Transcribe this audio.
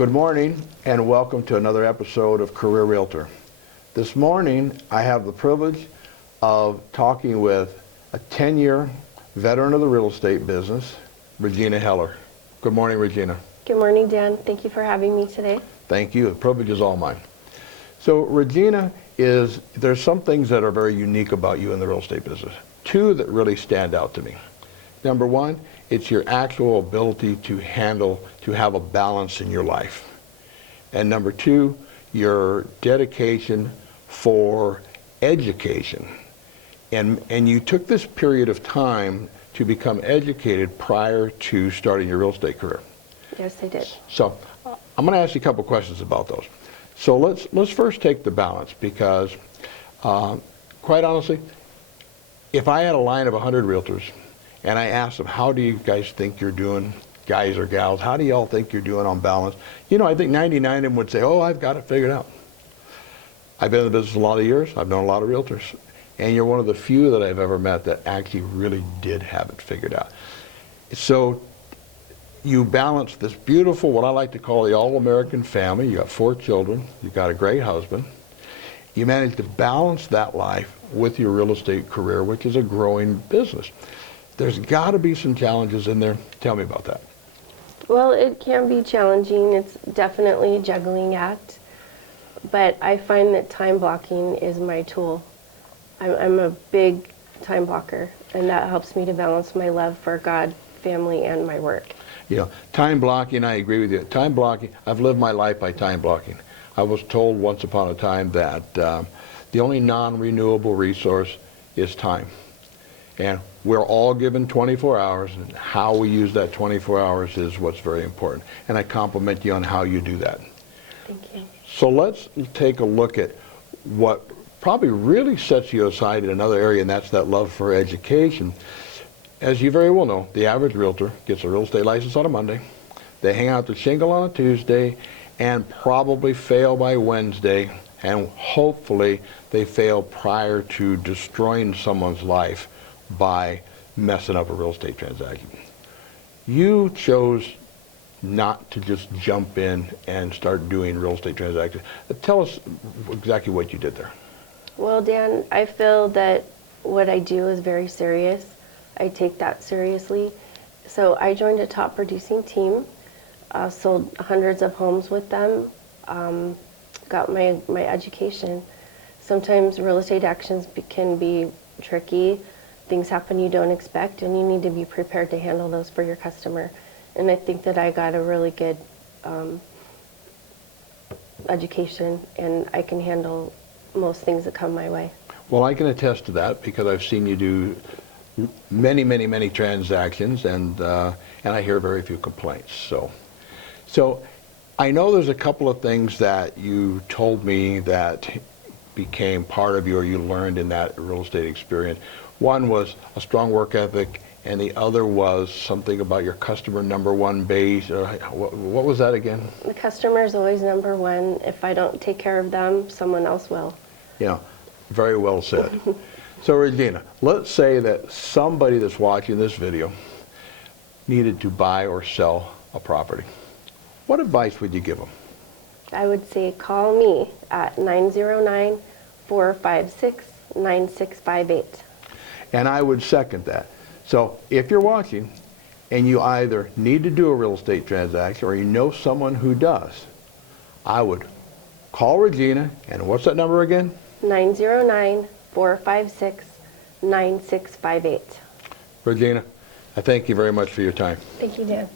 Good morning and welcome to another episode of Career Realtor. This morning I have the privilege of talking with a 10-year veteran of the real estate business, Regina Heller. Good morning, Regina. Good morning, Dan. Thank you for having me today. Thank you. The privilege is all mine. So Regina, there's some things that are very unique about you in the real estate business. Two that really stand out to me. Number one, it's your actual ability to have a balance in your life. And number two, your dedication for education. And you took this period of time to become educated prior to starting your real estate career. Yes, I did. So I'm going to ask you a couple questions about those. So let's first take the balance, because quite honestly, if I had a line of 100 realtors and I asked them, how do you guys think you're doing, guys or gals, how do y'all think you're doing on balance? You know, I think 99 of them would say, oh, I've got it figured out. I've been in the business a lot of years. I've known a lot of realtors. And you're one of the few that I've ever met that actually really did have it figured out. So you balance this beautiful, what I like to call the all-American family. You got 4 children. You've got a great husband. You manage to balance that life with your real estate career, which is a growing business. There's got to be some challenges in there. Tell me about that. Well, it can be challenging. It's definitely a juggling act. But I find that time blocking is my tool. I'm a big time blocker, and that helps me to balance my love for God, family, and my work. Yeah, time blocking, I agree with you. Time blocking, I've lived my life by time blocking. I was told once upon a time that the only non-renewable resource is time. And we're all given 24 hours, and how we use that 24 hours is what's very important. And I compliment you on how you do that. Thank you. So let's take a look at what probably really sets you aside in another area, and that's that love for education. As you very well know, the average realtor gets a real estate license on a Monday. They hang out the shingle on a Tuesday and probably fail by Wednesday, and hopefully they fail prior to destroying someone's life by messing up a real estate transaction. You chose not to just jump in and start doing real estate transactions. Tell us exactly what you did there. Well, Dan, I feel that what I do is very serious. I take that seriously. So I joined a top producing team, sold hundreds of homes with them, got my education. Sometimes real estate actions can be tricky. Things happen you don't expect, and you need to be prepared to handle those for your customer. And I think that I got a really good education, and I can handle most things that come my way. Well, I can attest to that because I've seen you do many transactions, and I hear very few complaints. So I know there's a couple of things that you told me that became part of you, or you learned in that real estate experience. One was a strong work ethic, and the other was something about your customer number one base. What was that again? The customer is always number one. If I don't take care of them, someone else will. Yeah, very well said. So Regina, let's say that somebody that's watching this video needed to buy or sell a property. What advice would you give them? I would say call me at 909-456-9658. And I would second that. So if you're watching and you either need to do a real estate transaction or you know someone who does, I would call Regina, and what's that number again? 909-456-9658. Regina, I thank you very much for your time. Thank you, Dan.